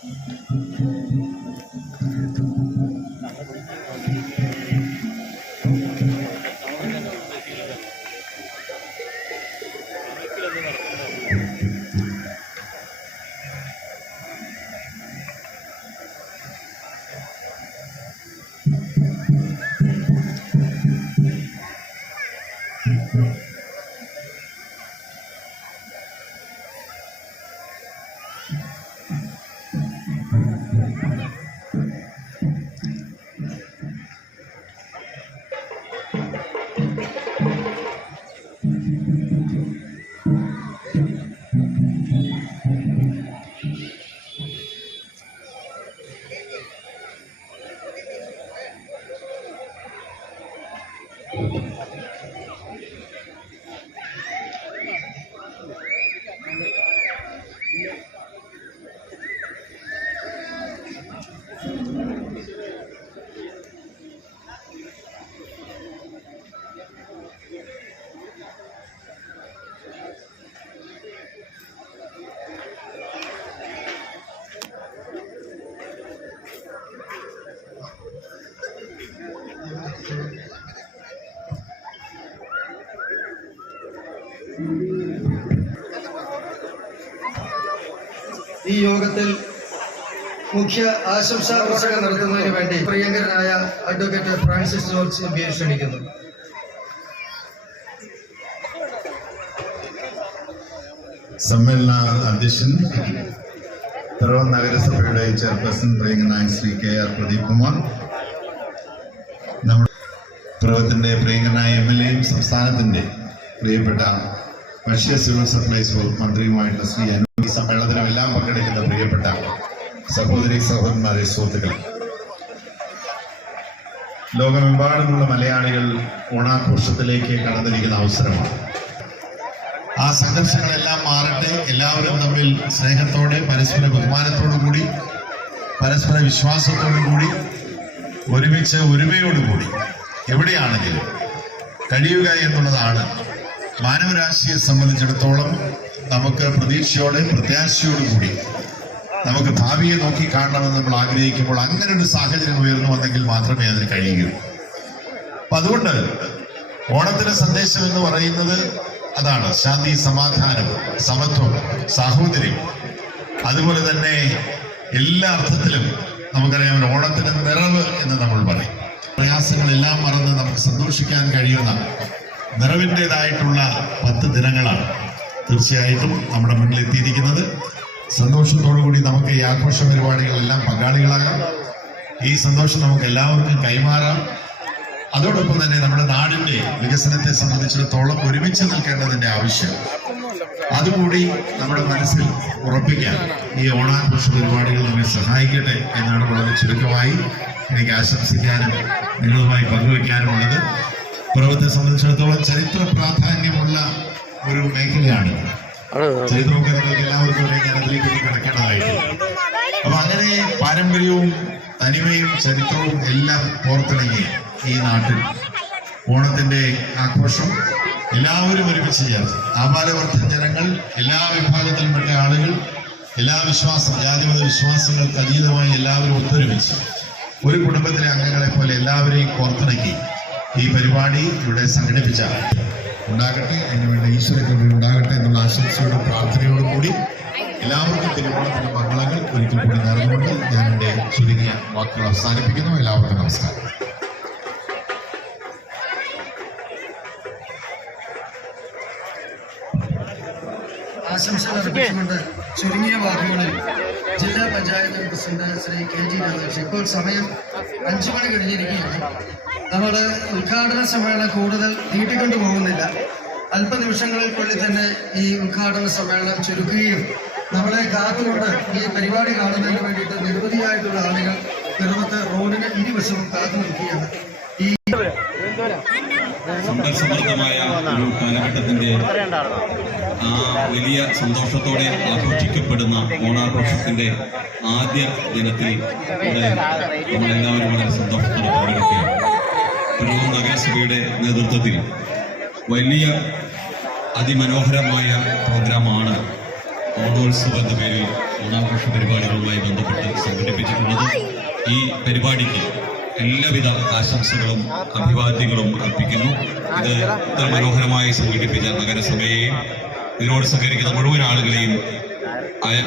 ഈ യോഗത്തിൽ മുഖ്യ ആശംസാ പ്രസംഗം നടത്തുന്നതിന് വേണ്ടി പ്രിയങ്കരനായ അഡ്വക്കേറ്റ് ഫ്രാൻസിസ് ജോർജ് എം.പി. ക്ഷണിക്കുന്നു. സമ്മേളന അധ്യക്ഷൻ പിറവം നഗരസഭയുടെ ചെയർപേഴ്സൺ പ്രിയങ്കരനായ ശ്രീ കെ.ആർ. പ്രദീപ് കുമാർ, നമ്മുടെ പിറവത്തിന്റെ പ്രിയങ്കരനായ MLA-യും സംസ്ഥാനത്തിന്റെ പ്രിയപ്പെട്ട ഭക്ഷ്യ സിവിൽ സപ്ലൈസ് വകുപ്പ് മന്ത്രിയുമായിട്ടുള്ള ശ്രീ അനു, ഈ സമ്മേളനത്തിലെല്ലാം പങ്കെടുക്കുന്ന പ്രിയപ്പെട്ട സഹോദരി സഹോദരന്മാരെ, സുഹൃത്തുക്കൾ, ലോകമെമ്പാടുമുള്ള മലയാളികൾ ഓണാഘോഷത്തിലേക്ക് കടന്നിരിക്കുന്ന അവസരമാണ്. ആ സംഘർഷങ്ങളെല്ലാം മാറട്ടെ. എല്ലാവരും തമ്മിൽ സ്നേഹത്തോടെ, പരസ്പര ബഹുമാനത്തോടു കൂടി, പരസ്പര വിശ്വാസത്തോടു കൂടി, ഒരുമിച്ച് ഒരുമയോടുകൂടി എവിടെയാണെങ്കിലും കഴിയുക എന്നുള്ളതാണ് മാനവരാശിയെ സംബന്ധിച്ചിടത്തോളം നമുക്ക് പ്രതീക്ഷയോടെ, പ്രത്യാശയോടുകൂടി നമുക്ക് ഭാവിയെ നോക്കി കാണണമെന്ന് നമ്മൾ ആഗ്രഹിക്കുമ്പോൾ അങ്ങനെ ഒരു സാഹചര്യം ഉയർന്നു വന്നെങ്കിൽ മാത്രമേ അതിന് കഴിയുകയുള്ളൂ. അപ്പൊ അതുകൊണ്ട് ഓണത്തിന്റെ സന്ദേശം എന്ന് പറയുന്നത് അതാണ്: ശാന്തി, സമാധാനം, സമത്വം, സാഹോദര്യം. അതുപോലെ തന്നെ എല്ലാ അർത്ഥത്തിലും നമുക്കറിയാം ഓണത്തിന് നിറവ് എന്ന് നമ്മൾ പറയും. പ്രയാസങ്ങളെല്ലാം മറന്ന് നമുക്ക് സന്തോഷിക്കാൻ കഴിയുന്ന നിറവിൻ്റെതായിട്ടുള്ള 10 ദിനങ്ങളാണ് തീർച്ചയായിട്ടും നമ്മുടെ മുന്നിൽ എത്തിയിരിക്കുന്നത്. സന്തോഷത്തോടു കൂടി നമുക്ക് ഈ ആഘോഷ പരിപാടികളെല്ലാം പങ്കാളികളാകാം. ഈ സന്തോഷം നമുക്ക് എല്ലാവർക്കും കൈമാറാം. അതോടൊപ്പം തന്നെ നമ്മുടെ നാടിന്റെ വികസനത്തെ സംബന്ധിച്ചിടത്തോളം ഒരുമിച്ച് നിൽക്കേണ്ടതിന്റെ ആവശ്യം അതുകൂടി നമ്മുടെ മനസ്സിൽ ഉറപ്പിക്കാൻ ഈ ഓണാഘോഷ പരിപാടികൾ നമ്മെ സഹായിക്കട്ടെ എന്നാണ് വളരെ ചുരുക്കമായി എനിക്ക് ആശംസിക്കാനും നിങ്ങളുമായി പങ്കുവയ്ക്കാനുമുള്ളത്. പിറവത്തെ സംബന്ധിച്ചിടത്തോളം ചരിത്ര പ്രാധാന്യമുള്ള ഒരു മേഖലയാണ്. ചരിത്രമൊക്കെ നിങ്ങൾക്ക് എല്ലാവർക്കും ഞാൻ അതിലേക്കൊന്നും കിടക്കേണ്ടതായിട്ടില്ല. അപ്പൊ അങ്ങനെ പാരമ്പര്യവും തനിമയും ചരിത്രവും എല്ലാം ഓർത്തിണങ്ങി ഈ നാട്ടിൽ ഓണത്തിന്റെ ആഘോഷം എല്ലാവരും ഒരുമിച്ച് ചേർന്ന് ആപാലവർദ്ധ ജനങ്ങൾ, എല്ലാ വിഭാഗത്തിൽപ്പെട്ട ആളുകൾ, എല്ലാ ജാതിമത വിശ്വാസങ്ങൾക്ക് അതീതമായി എല്ലാവരും ഒത്തൊരുമിച്ച് ഒരു കുടുംബത്തിലെ അംഗങ്ങളെ പോലെ എല്ലാവരെയും കോർത്തിണക്കി ഈ പരിപാടി ഇവിടെ സംഘടിപ്പിച്ച ഉണ്ടാകട്ടെ, അതിനുവേണ്ട ഈശ്വരകൃപ ഉണ്ടാകട്ടെ എന്നുള്ള ആശംസയോടും പ്രാർത്ഥനയോടും കൂടി എല്ലാവർക്കും തിരുവോണത്തിന്റെ മംഗളങ്ങൾ ഒരിക്കൽ കൂടി നേർന്നുകൊണ്ട് ഞാൻ എൻ്റെ ചുരുങ്ങിയ വാക്കുകൾ അവസാനിപ്പിക്കുന്നു. എല്ലാവർക്കും നമസ്കാരം. ആശംസകൾ അർപ്പിച്ചുകൊണ്ട് ചുരുങ്ങിയ വാക്കുകളിൽ ജില്ലാ പഞ്ചായത്ത് പ്രസിഡന്റ് ശ്രീ KG രാധാകൃഷ്ണൻ. ഇപ്പോൾ സമയം 5 മണി കഴിഞ്ഞിരിക്കുകയാണ്. നമ്മൾ ഉദ്ഘാടന സമ്മേളനം കൂടുതൽ നീട്ടിക്കൊണ്ടു പോകുന്നില്ല. അല്പനിമിഷങ്ങൾക്കുള്ളിൽ തന്നെ ഈ ഉദ്ഘാടന സമ്മേളനം ചുരുക്കുകയും നമ്മളെ കാത്തുകൊണ്ട് ഈ പരിപാടി കാണുന്നതിന് വേണ്ടിയിട്ട് നിരവധിയായിട്ടുള്ള ആളുകൾ പിറവത്ത് റോഡിന് ഇരുവശവും കാത്തു നിൽക്കുകയാണ്. ഈ സമ്പൽസമൃദ്ധമായ ഒരു കാലഘട്ടത്തിന്റെ ആ വലിയ സന്തോഷത്തോടെ ആഘോഷിക്കപ്പെടുന്ന ഓണാഘോഷത്തിന്റെ ആദ്യ ദിനത്തിൽ നമ്മളെല്ലാവരും വളരെ സന്തോഷത്തോടെ പങ്കെടുക്കുകയാണ്. പിറവം നഗരസഭയുടെ നേതൃത്വത്തിൽ വലിയ അതിമനോഹരമായ പ്രോഗ്രാമാണ് ഓണോത്സവം എന്ന പേരിൽ ഓണാഘോഷ പരിപാടികളുമായി ബന്ധപ്പെട്ട് എത്തിച്ചേർന്നത്. ഈ പരിപാടിക്ക് എല്ലാവിധ ആശംസകളും അഭിവാദ്യങ്ങളും അർപ്പിക്കുന്നു. ഇത് ഇത്ര മനോഹരമായി സംഘടിപ്പിച്ച നഗരസഭയെയും ഇതിനോട് സഹകരിക്കുന്ന മുഴുവൻ ആളുകളെയും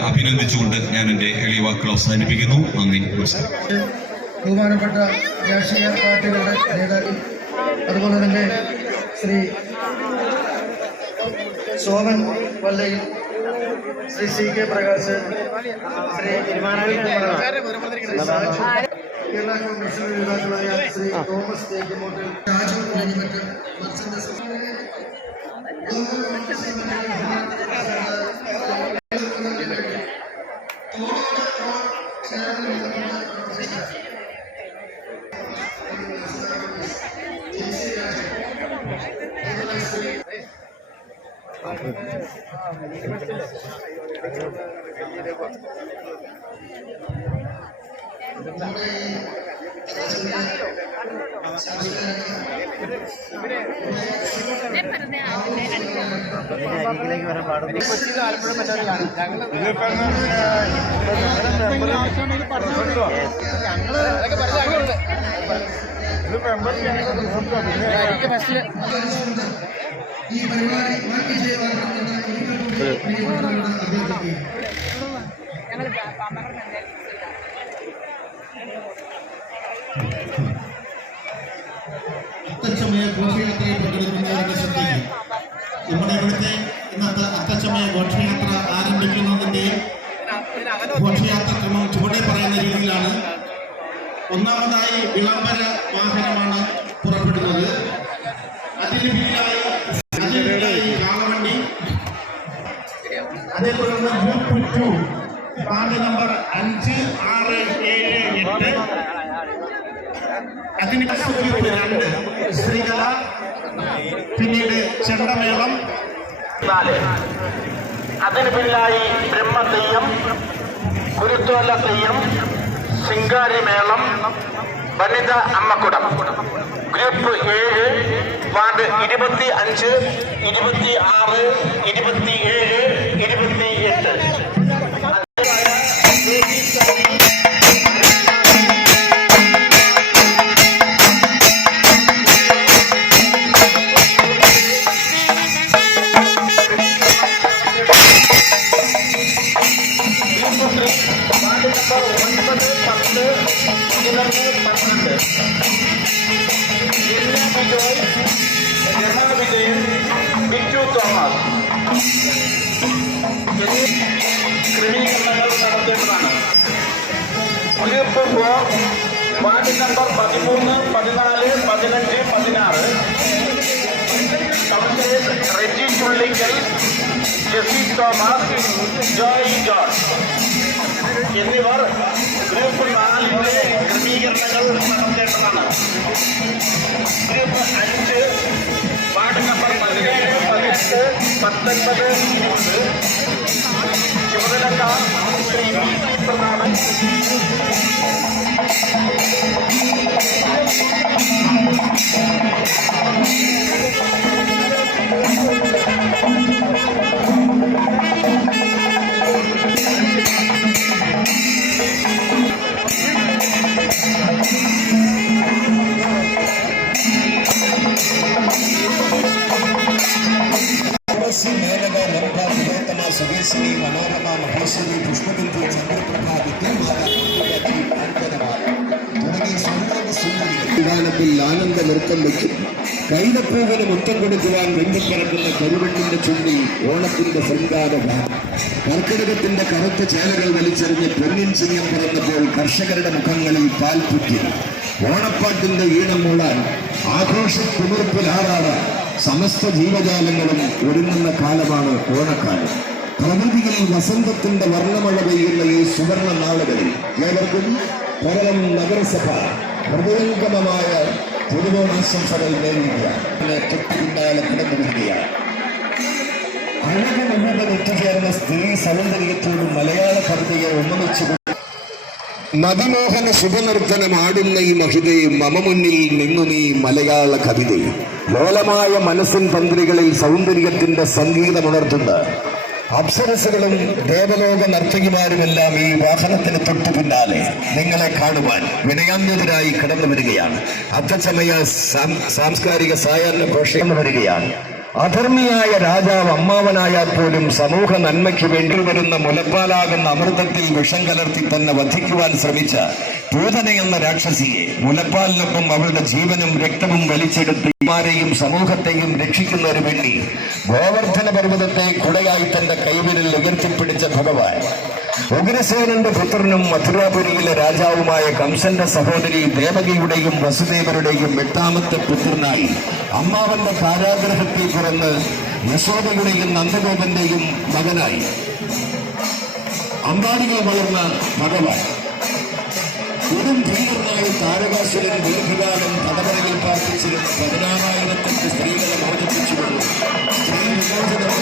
അഭിനന്ദിച്ചുകൊണ്ട് ഞാൻ എൻ്റെ എളിയ വാക്കുകൾ അവസാനിപ്പിക്കുന്നു. നന്ദി, നമസ്കാരം. ബഹുമാനപ്പെട്ട രാഷ്ട്രീയ പാർട്ടികളുടെ നേതാക്കൾ, അതുപോലെ തന്നെ ശ്രീ സോമൻ വല്ലയിൽ, ശ്രീ സി കെ പ്രകാശ്, ശ്രീ കേരള കോൺഗ്രസിന്റെ നേതാക്കളായ ശ്രീ തോമസ് തേക്കുമോട്ടിൽ, രാജു നെടിമറ്റ്, ഈ പരിപാടി മാറ്റി ചെയ്യുവാനുള്ള അഭ്യർത്ഥിക്കുകയും അത്തച്ചമയ ഘോഷയാത്രയിൽ പങ്കെടുക്കുന്നവരുടെ ശ്രദ്ധയ്ക്ക് നമ്മുടെ ഇവിടുത്തെ ഇന്നത്തെ അത്തച്ചമയ ഘോഷയാത്ര ആരംഭിക്കുന്നതിൻ്റെ ഘോഷയാത്ര ക്രമം ചുവടെ പറയുന്ന രീതിയിലാണ്. ഒന്നാമതായി വിളംബര വാഹനമാണ് പുറപ്പെടുന്നത്. അതിന് കീഴിലായി കാളവണ്ടി, അതേ തുടർന്ന് ഗ്രൂപ്പ് 2 പാർട്ടി നമ്പർ 5, 6, 7, 8, അതിന് ഗ്രൂപ്പ് 2 സ്ത്രീകല, പിന്നീട് ചെണ്ടമേളം, അതിന് പിന്നിലായി ബ്രഹ്മതെയ്യം, കുരുത്തോല തെയ്യം, ശിങ്കാരിമേളം, വനിത അമ്മക്കുടം. Group 7 ward 25, 26, 27, 28. ക്രമീകരണങ്ങൾ നടത്തേണ്ടതാണ്. Group 4 ward number 13, 14, 15, 16 councillors Reji Chullikkal, Jessy Thomas, Joy George എന്നിവർ ഗ്രൂപ്പ് 4 ക്രമീകരണങ്ങൾ നടത്തേണ്ടതാണ്. ഗ്രൂപ്പ് 5 വാർഡ് നമ്പർ 17, 18, 19, 3 ചുമതലക്കാർ ശ്രീ വി സി പ്രതാപൻ, മേനക, നർമ്മ, തിലോത്തമ, സുകേശിനി, മനോരമ, മഹേശ്വരി, പുഷ്പബിന്ദു, ചന്ദ്രപ്രഭ, വിദ്യാമാല, തുടങ്ങിയ സംഗീതത്തിൽ ആനന്ദ നൃത്തം വയ്ക്കും. കൈതപ്പൂവിന് മുത്തം കൊടുക്കുവാൻ വെണ്ടിപ്പറക്കുന്ന കരുവെട്ടിന്റെ ചുണ്ടി ഓണത്തിന്റെ ശൃംഗാരമാണ്. കർക്കിടകത്തിന്റെ കറുത്ത ചേലകൾ വലിച്ചെറിഞ്ഞ് പൊന്നിൻ ചിഹ്നം പിറന്നപ്പോൾ കർഷകരുടെ മുഖങ്ങളിൽ പാൽപുറ്റി. ഓണപ്പാട്ടിന്റെ ഈണം മൂളാൻ, ആഘോഷ കുളിർപ്പിലാറാണ് സമസ്ത ജീവജാലങ്ങളും ഒരുങ്ങുന്ന കാലമാണ് ഓണക്കാലം. പ്രകൃതിയിൽ വസന്തത്തിന്റെ വർണ്ണമഴ പെയ്യുന്ന ഈ സുവർണ നാളുകളിൽ ഏവർക്കും കേരളം നഗരസഭ ഹൃദയംഗമമായ തിരുവോണാശംസകൾ നേരിടുകയാണ്. തൊട്ടുപിന്നാലെ കടന്നു വരികയാണ്. അഴക് മുഴുവൻ ഒത്തുചേർന്ന സ്ത്രീ സൗന്ദര്യത്തോടും മലയാള കവിതയെ ഒന്നുവെച്ചു നദിമോഹന ശുഭനർത്തനം ആടുന്ന ഈ മഹിതയും മമ മുന്നിൽ നിന്നു നീ മലയാള കവിതയും. ലോലമായ മനസ്സിൻ പന്തിരികളിൽ സൗന്ദര്യത്തിന്റെ സംഗീതമുണർത്തുന്ന അപ്സരസുകളും ദേവലോക നർത്തകിമാരുമെല്ലാം ഈ വാഹനത്തിന് തൊട്ടു പിന്നാലെ നിങ്ങളെ കാണുവാൻ വിനയാന്യതരായി കടന്നു വരികയാണ്. അത്തച്ചമയ സാംസ്കാരിക സായാഹ്ന ഘോഷം വരികയാണ്. അധർമ്മിയായ രാജാവ് അമ്മാവനായാൽ പോലും സമൂഹ നന്മയ്ക്ക് വേണ്ടി വരുന്ന മുലപ്പാലാകുന്ന അമൃതത്തിൽ വിഷം കലർത്തി തന്നെ വധിക്കുവാൻ ശ്രമിച്ച പൂതന എന്ന രാക്ഷസിയെ മുലപ്പാലിനൊപ്പം അവളുടെ ജീവനും രക്തവും വലിച്ചെടുത്ത് ഇമാരെയും സമൂഹത്തെയും രക്ഷിക്കുന്നതിന് വേണ്ടി ഗോവർദ്ധന പർവ്വതത്തെ കുടയായി തന്റെ കൈവിരൽ ഉയർത്തിപ്പിടിച്ച ഭഗവാൻ ഉഗ്രസേനന്റെ പുത്രനും മഥുരാപുരിയിലെ രാജാവുമായ കംസന്റെ സഹോദരി ദേവകിയുടെയും വസുദേവരുടെയും 8ാമത്തെ പുത്രനായി അമ്മാവന്റെ കാരാഗ്രഹത്തിൽ പിറന്ന് യശോദയുടെയും നന്ദഗോപന്റെയും മകനായി അമ്പാടികൾ വളർന്ന ഭഗവാൻ കൊടും ധീരനായ താരകാസുരൻ ദീർഘകാലം തടവറയിൽ പാർപ്പിച്ചിരുന്ന 16,000 സ്ത്രീകളെ മോചിപ്പിച്ചുകൊണ്ട് സ്ത്രീ വിമോചനം